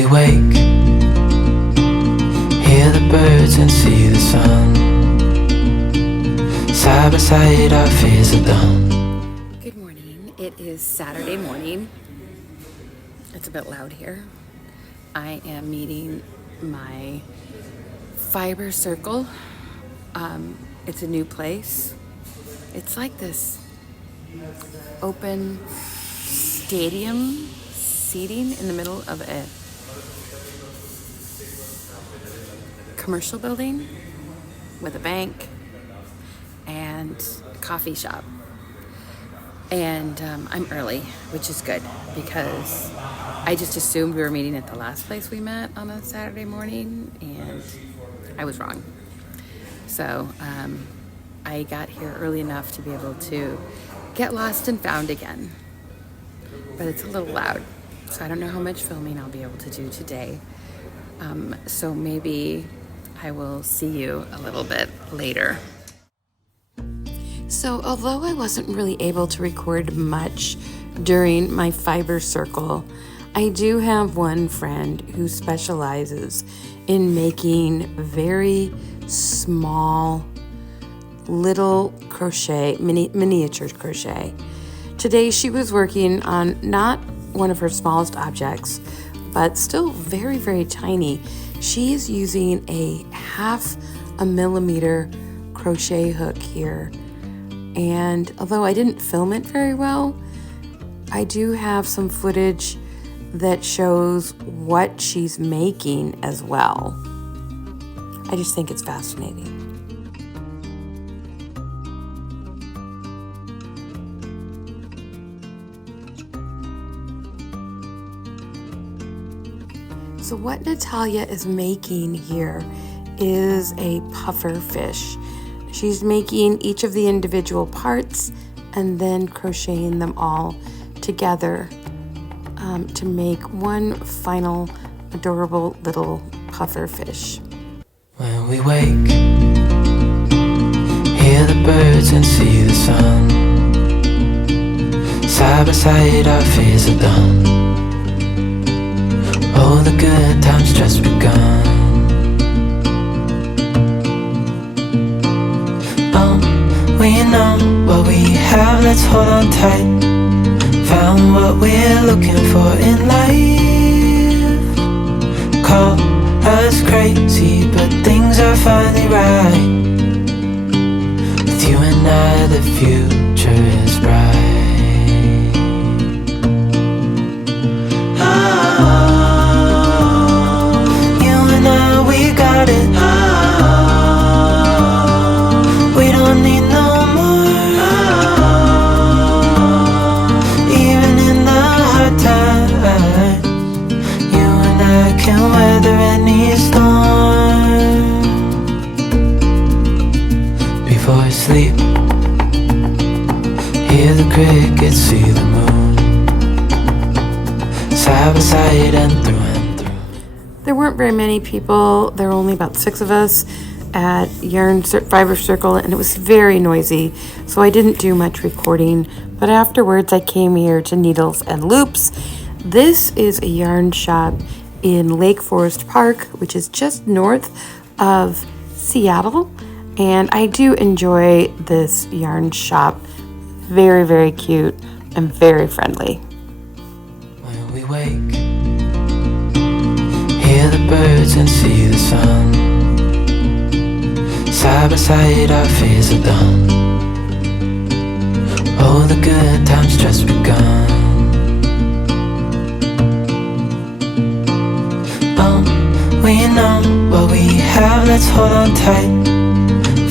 we wake, hear the birds and see the sun. Side by side our fears are done. Good morning. It is Saturday morning. It's a bit loud here. I am meeting my fiber circle. It's a new place. It's like this open stadium seating in the middle of a commercial building with a bank and a coffee shop. And I'm early, which is good because I just assumed we were meeting at the last place we met on a Saturday morning, and I was wrong. So I got here early enough to be able to get lost and found again. But it's a little loud, so I don't know how much filming I'll be able to do today. So maybe I will see you a little bit later. So although I wasn't really able to record much during my fiber circle, I do have one friend who specializes in making very small little crochet, miniature crochet. Today she was working on not one of her smallest objects, but still very, very tiny. She is using a 1/2 millimeter crochet hook here. And although I didn't film it very well, I do have some footage that shows what she's making as well. I just think it's fascinating. So what Natalia is making here is a puffer fish. She's making each of the individual parts and then crocheting them all together to make one final adorable little puffer fish. When we wake, hear the birds and see the sun. Side by side our fears are done. Oh, the good times just begun. We know what we have, let's hold on tight. Found what we're looking for in life. Call us crazy, but things are finally right. With you and I, the future is bright. Oh, you and I, we got it. Oh, we don't need no can weather any storm. Before I sleep, hear the crickets, see the moon. Side by side and through and through. There weren't very many people. There were only about 6 of us at Fiber Circle, and it was very noisy, so I didn't do much recording. But afterwards, I came here to Needles and Loops. This is a yarn shop in Lake Forest Park, which is just north of Seattle, and I do enjoy this yarn shop. Very, very cute and very friendly. When we wake, hear the birds and see the sun. Side by side our fears are done. Oh, the good times just begun. We know what we have, let's hold on tight.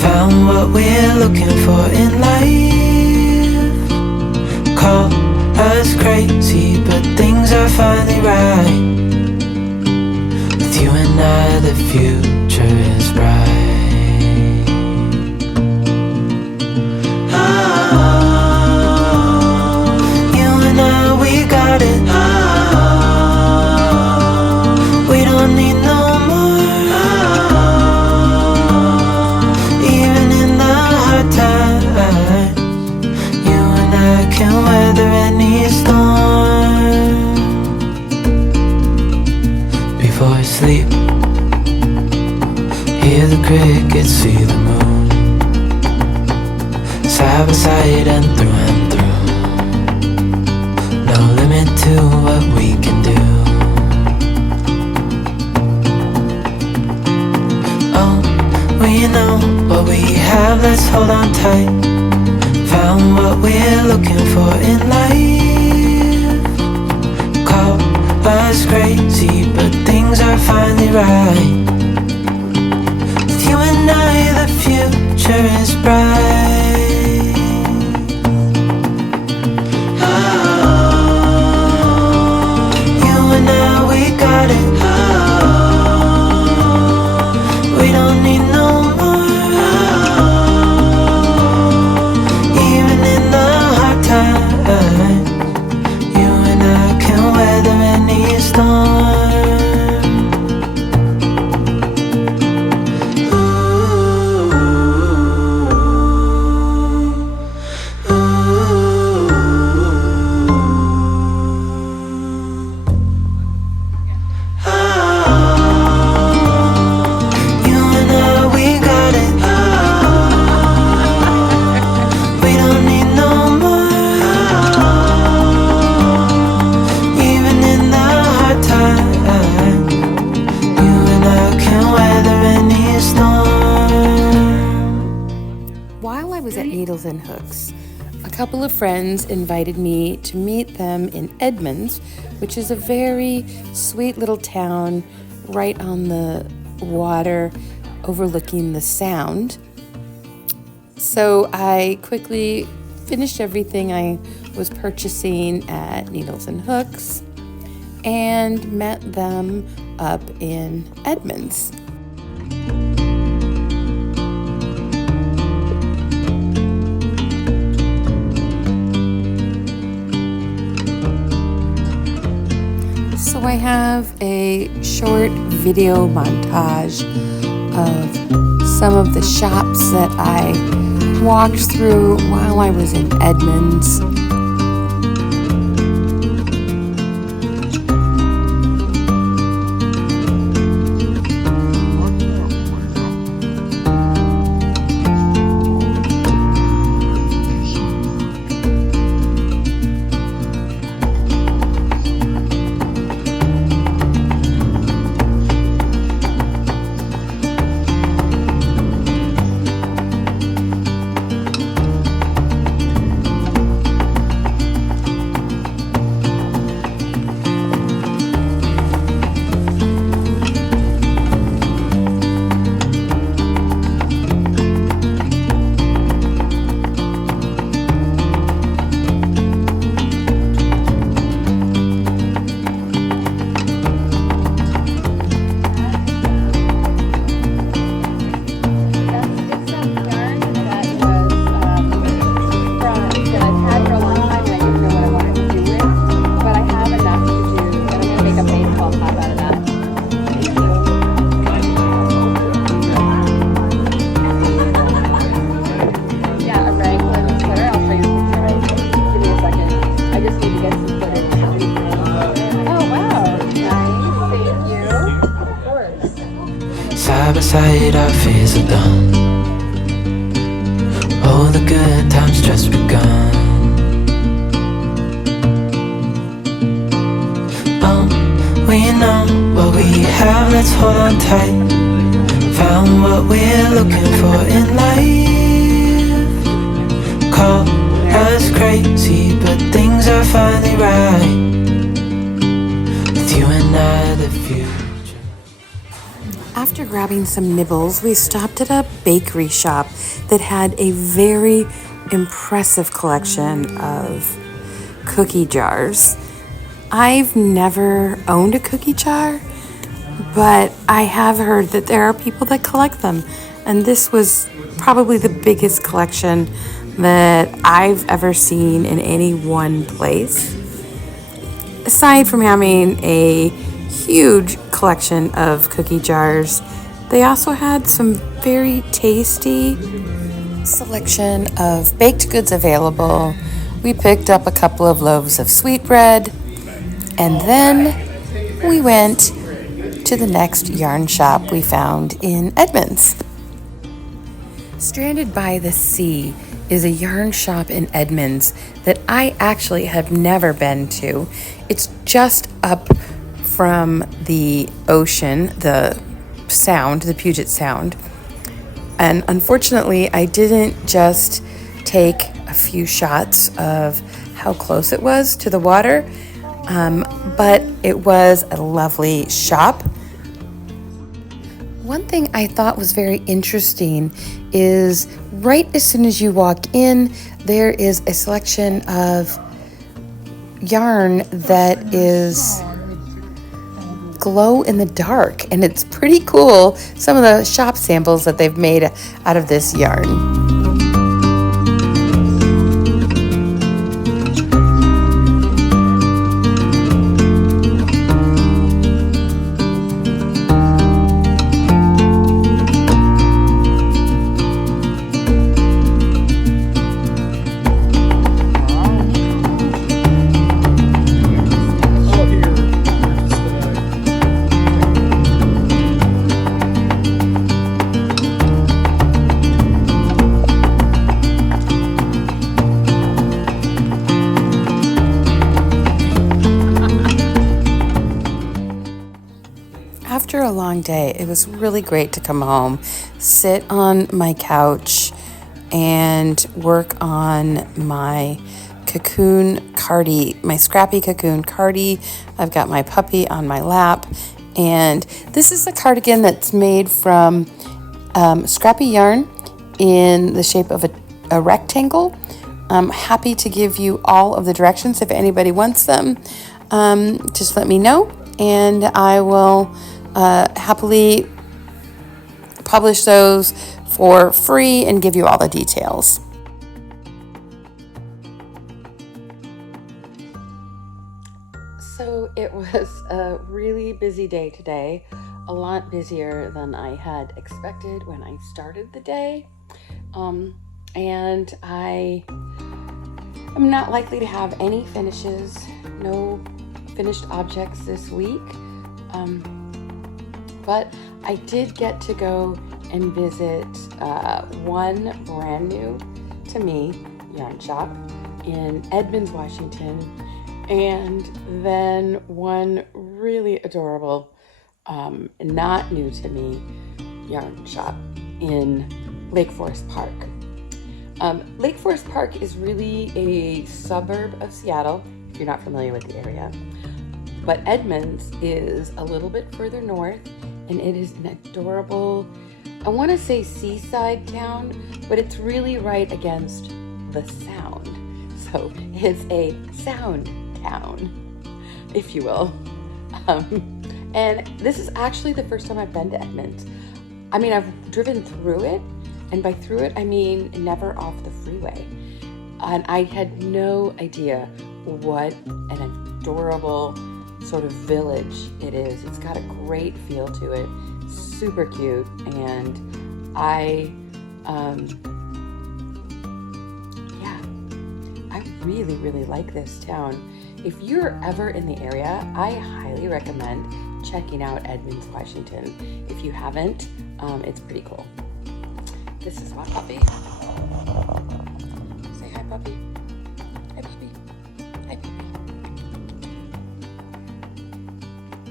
Found what we're looking for in life. Call us crazy, but things are finally right. With you and I, the future is bright. Oh, you and I, we got it. Oh, we don't need no can weather any storm. for sleep. Hear the crickets, see the moon, side by side and through. No limit to what we can do. Oh, we know what we have, let's hold on tight. Found what we're looking for in life. Call us crazy, but things are finally right. With you and I, the future is bright. Oh, you and I, we got it. Oh, we don't need no more. Oh, even in the hard times, you and I can weather any storm. And hooks. A couple of friends invited me to meet them in Edmonds, which is a very sweet little town right on the water overlooking the Sound. So I quickly finished everything I was purchasing at Needles and Hooks and met them up in Edmonds. So I have a short video montage of some of the shops that I walked through while I was in Edmonds. Side by side, our fears are done. All the good times just begun. Oh, we know what we have, let's hold on tight. Found what we're looking for in life. Call us crazy, but things are finally right. With you and I, the future. After grabbing some nibbles, we stopped at a bakery shop that had a very impressive collection of cookie jars. I've never owned a cookie jar, but I have heard that there are people that collect them, and this was probably the biggest collection that I've ever seen in any one place. Aside from having a huge collection of cookie jars, they also had some very tasty selection of baked goods available. We picked up a couple of loaves of sweetbread, and then we went to the next yarn shop we found in Edmonds. Stranded by the Sea is a yarn shop in Edmonds that I actually have never been to. It's just up from the ocean, the Sound, the Puget Sound. And unfortunately, I didn't just take a few shots of how close it was to the water, but it was a lovely shop. One thing I thought was very interesting is right as soon as you walk in, there is a selection of yarn that is glow in the dark, and it's pretty cool, some of the shop samples that they've made out of this yarn. After a long day, it was really great to come home, sit on my couch, and work on my Coccoon Cardi, my Scrappy Coccoon Cardi. I've got my puppy on my lap, and this is a cardigan that's made from Scrappy yarn in the shape of a rectangle. I'm happy to give you all of the directions if anybody wants them. Just let me know, and I will happily publish those for free and give you all the details. So it was a really busy day today, a lot busier than I had expected when I started the day. And I am not likely to have any finishes, no finished objects this week. But I did get to go and visit one brand new to me yarn shop in Edmonds, Washington, and then one really adorable, not new to me yarn shop in Lake Forest Park. Lake Forest Park is really a suburb of Seattle, if you're not familiar with the area. But Edmonds is a little bit further north, and it is an adorable, I want to say seaside town, but it's really right against the Sound. So it's a sound town, if you will. And this is actually the first time I've been to Edmonds. I mean, I've driven through it, and by through it, I mean never off the freeway. And I had no idea what an adorable sort of village it is. It's got a great feel to it, super cute, and I really like this town. If you're ever in the area, I highly recommend checking out Edmonds, Washington. If you haven't, it's pretty cool. This is my puppy. Say hi, puppy. Hi, puppy. Hi, puppy.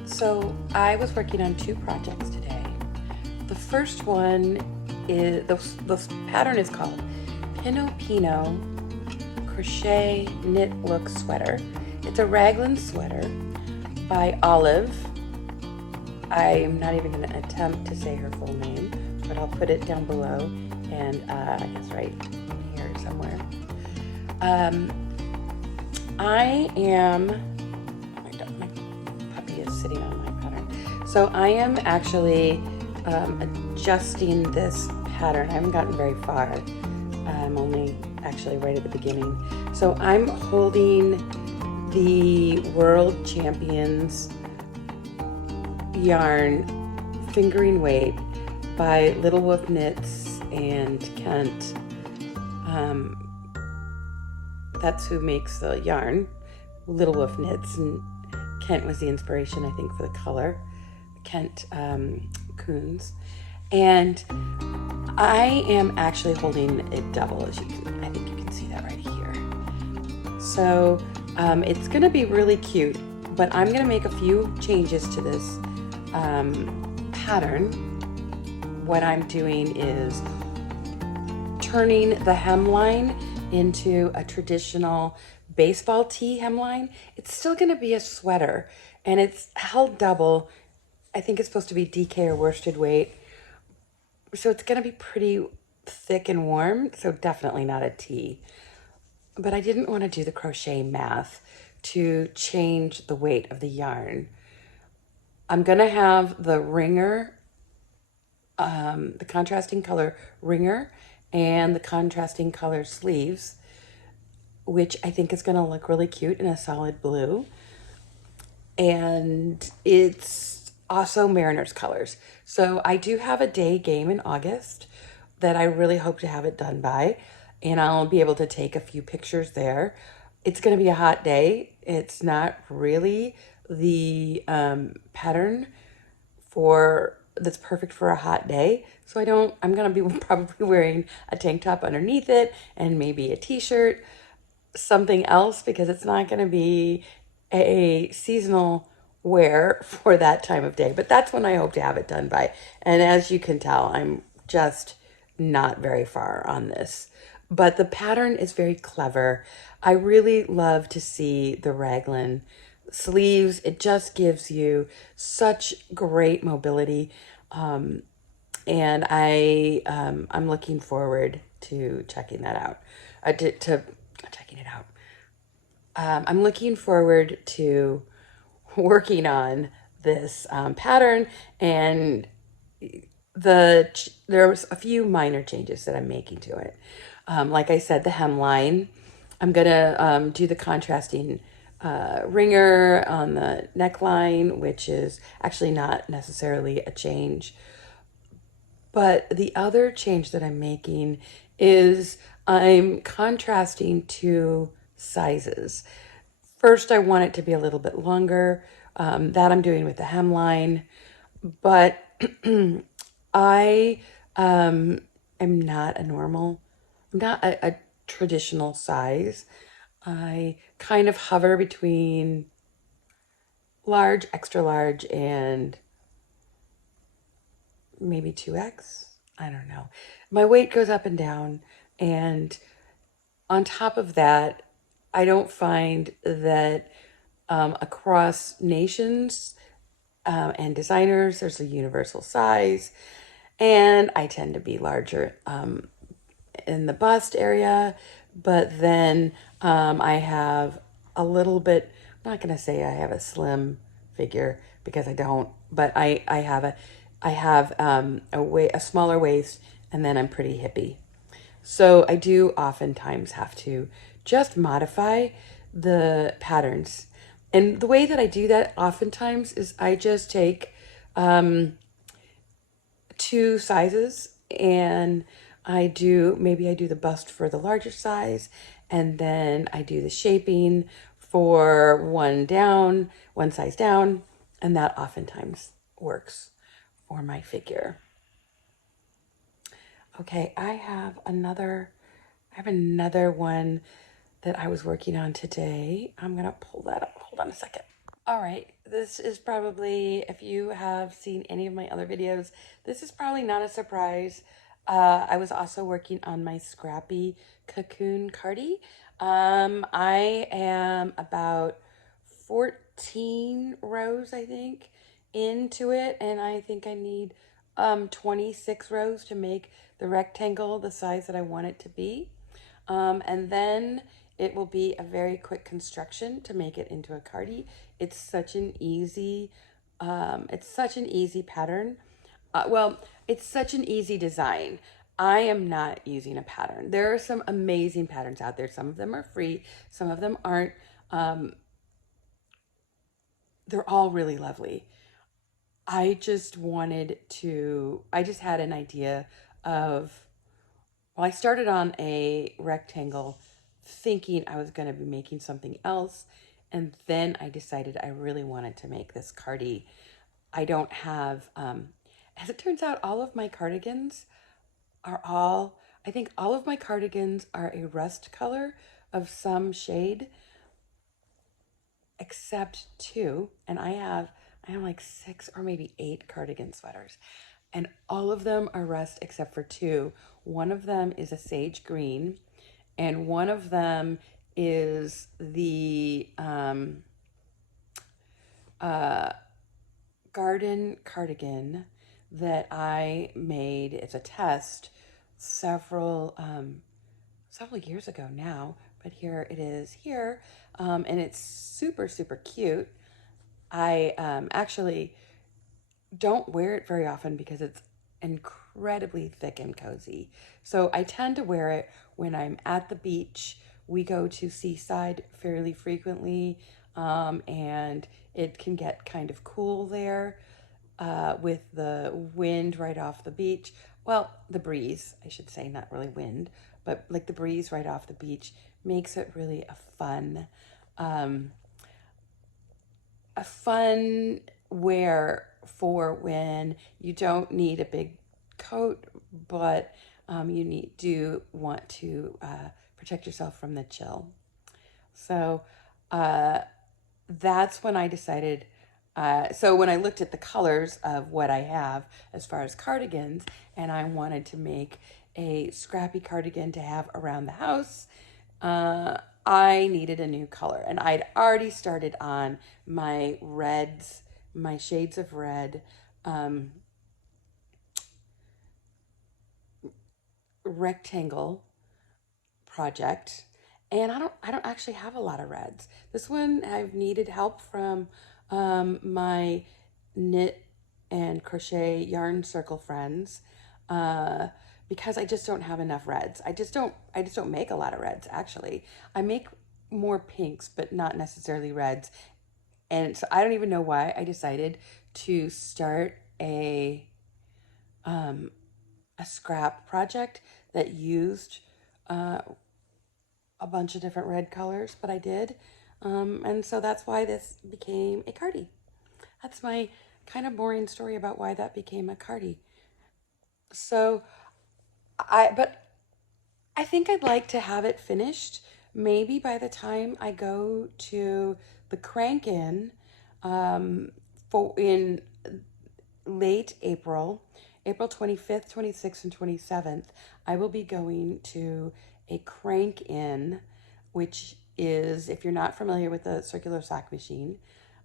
So I was working on two projects today. The first one is, the pattern is called Pinopino Crochet Knit Look Sweater. It's a raglan sweater by Olive. I am not even going to attempt to say her full name, but I'll put it down below and I guess right here somewhere. I am, sitting on my pattern. So I am actually adjusting this pattern. I haven't gotten very far. I'm only actually right at the beginning. So I'm holding the World Champions yarn fingering weight by Little Wolf Knits and Kent. That's who makes the yarn, Little Wolf Knits, and Kent was the inspiration, I think, for the color. Kent Coons, and I am actually holding it double, as you can, I think you can see that right here. So it's gonna be really cute, but I'm gonna make a few changes to this pattern. What I'm doing is turning the hemline into a traditional baseball tee hemline. It's still gonna be a sweater, and it's held double. I think it's supposed to be DK or worsted weight. So it's gonna be pretty thick and warm, so definitely not a tee. But I didn't want to do the crochet math to change the weight of the yarn. I'm gonna have the ringer, the contrasting color ringer, and the contrasting color sleeves, which I think is gonna look really cute in a solid blue. And it's also Mariner's colors. So I do have a day game in August that I really hope to have it done by, and I'll be able to take a few pictures there. It's going to be a hot day. It's not really the pattern for that's perfect for a hot day. So I'm going to be probably wearing a tank top underneath it and maybe a t-shirt, something else, because it's not going to be a seasonal wear for that time of day. But that's when I hope to have it done by. And as you can tell, I'm just not very far on this. But the pattern is very clever. I really love to see the raglan sleeves. It just gives you such great mobility. And I'm looking forward to checking that out. To checking it out. I'm looking forward to working on this pattern, and there's a few minor changes that I'm making to it. Like I said, the hemline, I'm gonna do the contrasting ringer on the neckline, which is actually not necessarily a change. But the other change that I'm making is I'm contrasting two sizes. First, I want it to be a little bit longer. That I'm doing with the hemline. But I am not I'm not a traditional size. I kind of hover between large, extra large, and maybe 2X. I don't know. My weight goes up and down. And on top of that, I don't find that across nations and designers, there's a universal size. And I tend to be larger in the bust area. But then I have a little bit, I'm not going to say I have a slim figure because I don't, but I have a smaller waist, and then I'm pretty hippie. So I do oftentimes have to just modify the patterns. And the way that I do that oftentimes is I just take two sizes, and maybe I do the bust for the larger size, and then I do the shaping for one size down, and that oftentimes works for my figure. Okay, I have another one that I was working on today. I'm gonna pull that up. Hold on a second. All right, this is probably, if you have seen any of my other videos, this is probably not a surprise. I was also working on my Scrappy Coccoon Cardi. I am about 14 rows, I think, into it, and I think I need 26 rows to make the rectangle the size that I want it to be. And then it will be a very quick construction to make it into a cardi. It's such an easy pattern. It's such an easy design. I am not using a pattern. There are some amazing patterns out there. Some of them are free. Some of them aren't. They're all really lovely. I just had an idea of, I started on a rectangle thinking I was going to be making something else. And then I decided I really wanted to make this cardi. I don't have, as it turns out, all of my cardigans are all, I think all of my cardigans are a rust color of some shade, except two. And I have like 6 or maybe 8 cardigan sweaters. And all of them are rust except for two. One of them is a sage green, and one of them is the garden cardigan that I made as a test several years ago now, but here it is here, and it's super super cute. I actually don't wear it very often because it's incredibly thick and cozy. So I tend to wear it when I'm at the beach. We go to Seaside fairly frequently, and it can get kind of cool there with the wind right off the beach. Well, the breeze, I should say, not really wind, but like the breeze right off the beach makes it really um, a fun wear for when you don't need a big coat, but do want to protect yourself from the chill. So that's when I decided. So when I looked at the colors of what I have as far as cardigans, and I wanted to make a scrappy cardigan to have around the house, I needed a new color. And I'd already started on my reds, my shades of red, rectangle project. And I don't actually have a lot of reds. This one I've needed help from my knit and crochet yarn circle friends, because I just don't have enough reds. I just don't make a lot of reds actually. I make more pinks, but not necessarily reds. And so I don't even know why I decided to start a scrap project that used a bunch of different red colors, but I did. And so that's why this became a Cardi. That's my kind of boring story about why that became a Cardi. So but I think I'd like to have it finished maybe by the time I go to the crank in, for in late April, April 25th, 26th, and 27th. I will be going to a crank in, which is, if you're not familiar with the circular sock machine,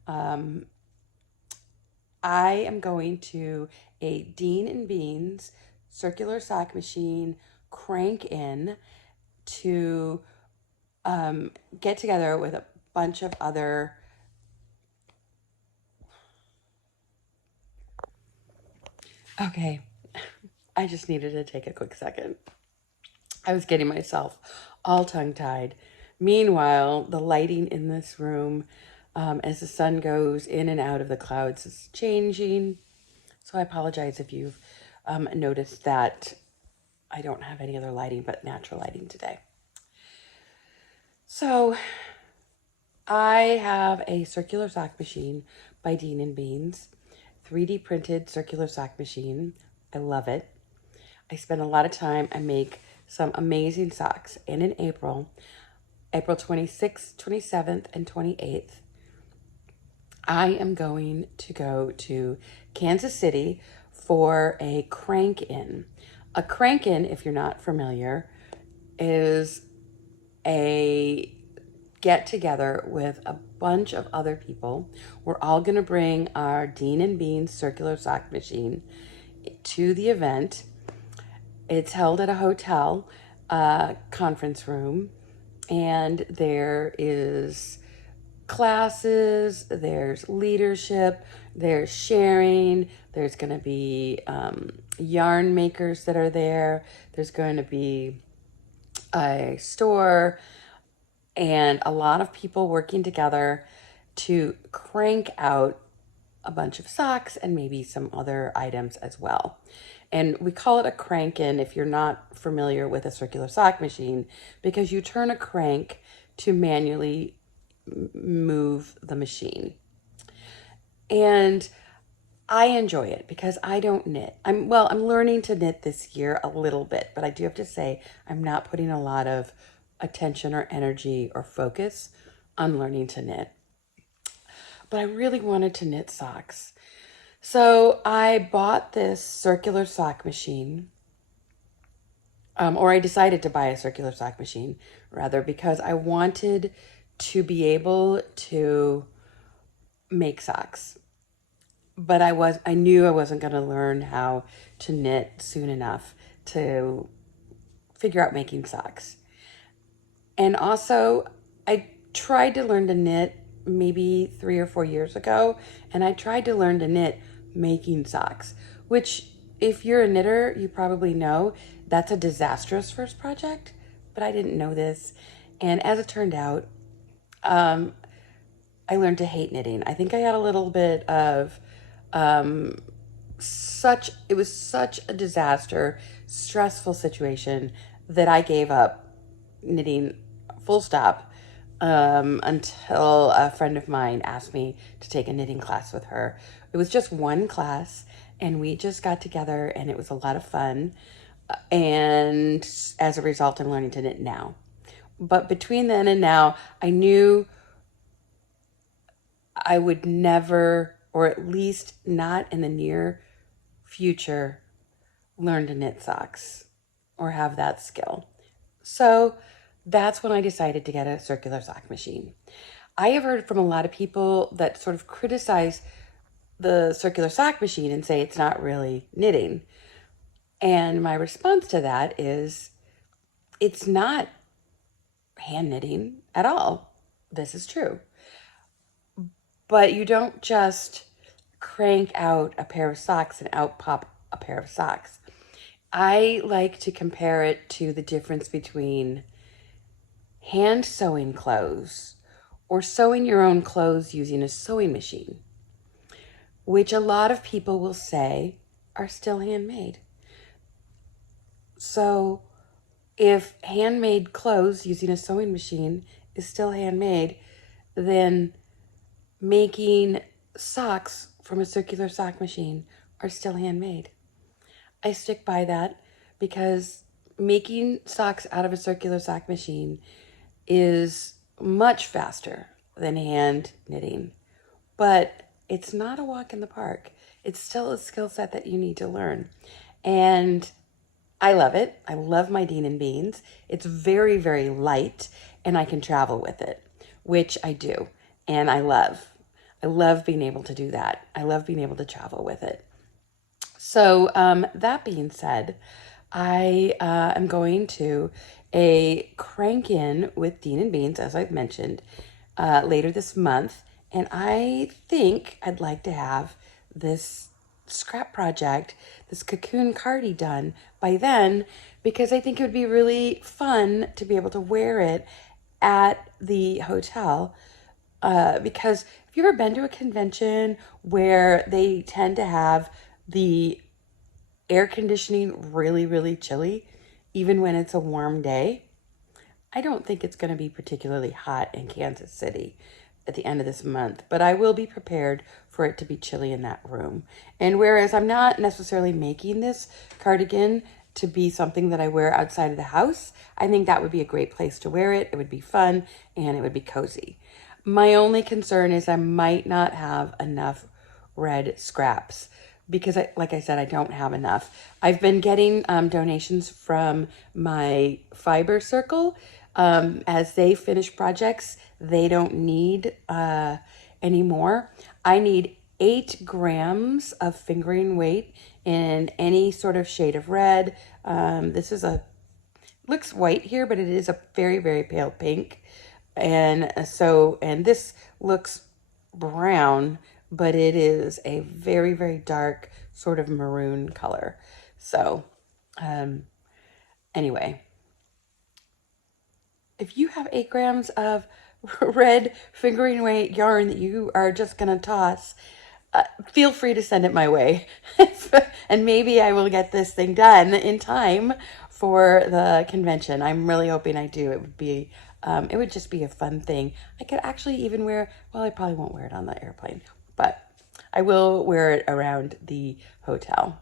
I am going to a Dean and Beans circular sock machine crank in to get together with a bunch of other. Okay, I just needed to take a quick second. I was getting myself all tongue tied. Meanwhile, the lighting in this room, as the sun goes in and out of the clouds, is changing. So I apologize if you've noticed that I don't have any other lighting but natural lighting today. So I have a circular sock machine by Dean and Beans, 3D printed circular sock machine. I love it. I spend a lot of time. I make some amazing socks. And in April 26th, 27th, and 28th, I am going to go to Kansas City for a crank-in. A crank-in, if you're not familiar, is a get together with a bunch of other people. We're all going to bring our Dean and Beans circular sock machine to the event. It's held at a hotel conference room, and there is classes, there's leadership, there's sharing, there's going to be yarn makers that are there, there's going to be a store, and a lot of people working together to crank out a bunch of socks and maybe some other items as well. And we call it a crank-in if you're not familiar with a circular sock machine, because you turn a crank to manually move the machine. And I enjoy it because I don't knit. I'm learning to knit this year a little bit, but I do have to say I'm not putting a lot of attention or energy or focus on learning to knit. But I really wanted to knit socks. So I bought this circular sock machine, or I decided to buy a circular sock machine rather, because I wanted to be able to make socks. But I knew I wasn't going to learn how to knit soon enough to figure out making socks. And also, I tried to learn to knit maybe 3 or 4 years ago, and I tried to learn to knit making socks, which, if you're a knitter, you probably know that's a disastrous first project, but I didn't know this. And as it turned out, I learned to hate knitting. I think I had a little bit of it was such a disaster, stressful situation that I gave up knitting full stop until a friend of mine asked me to take a knitting class with her. It was just one class, and we just got together, and it was a lot of fun. And as a result, I'm learning to knit now. But between then and now, I knew I would never, or at least not in the near future, learn to knit socks or have that skill. So that's when I decided to get a circular sock machine. I have heard from a lot of people that sort of criticize the circular sock machine and say it's not really knitting. And my response to that is it's not hand knitting at all. This is true. But you don't just crank out a pair of socks and out pop a pair of socks. I like to compare it to the difference between hand sewing clothes or sewing your own clothes using a sewing machine, which a lot of people will say are still handmade. So if handmade clothes using a sewing machine is still handmade, then making socks from a circular sock machine are still handmade. I stick by that because making socks out of a circular sock machine is much faster than hand knitting, but it's not a walk in the park. It's still a skill set that you need to learn. And I love it. I love my Dean and Beans. It's very, very light, and I can travel with it, which I do. And I love being able to do that. I love being able to travel with it. So that being said, I am going to a crank-in with Dean and Beans, as I've mentioned, later this month. And I think I'd like to have this scrap project, this Coccoon Cardi done by then, because I think it would be really fun to be able to wear it at the hotel. Because have you ever been to a convention where they tend to have the air conditioning really, really chilly, even when it's a warm day? I don't think it's going to be particularly hot in Kansas City at the end of this month, but I will be prepared for it to be chilly in that room. And whereas I'm not necessarily making this cardigan to be something that I wear outside of the house, I think that would be a great place to wear it. It would be fun and it would be cozy. My only concern is I might not have enough red scraps because, like I said, I don't have enough. I've been getting donations from my fiber circle. As they finish projects, they don't need anymore. I need 8 grams of fingering weight in any sort of shade of red. This is looks white here, but it is a very, very pale pink. And this looks brown, but it is a very, very dark sort of maroon color. So, anyway, if you have 8 grams of red fingering weight yarn that you are just going to toss, feel free to send it my way. And maybe I will get this thing done in time for the convention. I'm really hoping I do. It would just be a fun thing. I could actually even wear, well, I probably won't wear it on the airplane, but I will wear it around the hotel.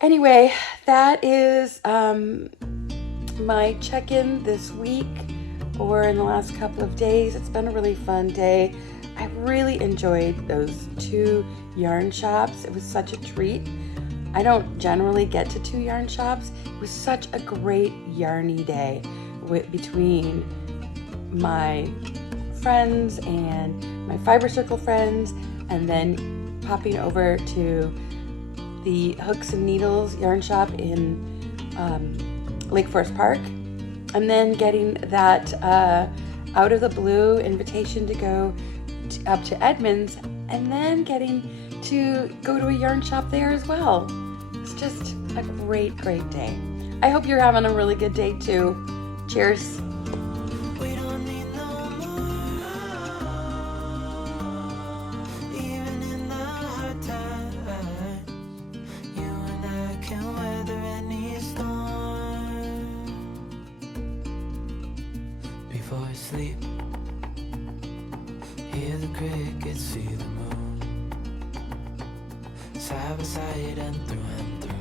Anyway, that is my check-in this week or in the last couple of days. It's been a really fun day. I really enjoyed those 2 yarn shops. It was such a treat. I don't generally get to 2 yarn shops. It was such a great yarny day between my friends and my fiber circle friends, and then popping over to the Hooks and Needles yarn shop in Lake Forest Park, and then getting that out of the blue invitation to go up to Edmonds, and then getting to go to a yarn shop there as well. It's just a great, great day. I hope you're having a really good day too. Cheers. We don't need no more. Even in the hard times, you and I can weather any storm. Before I sleep, hear the crickets, see the moon, side by side and through and through.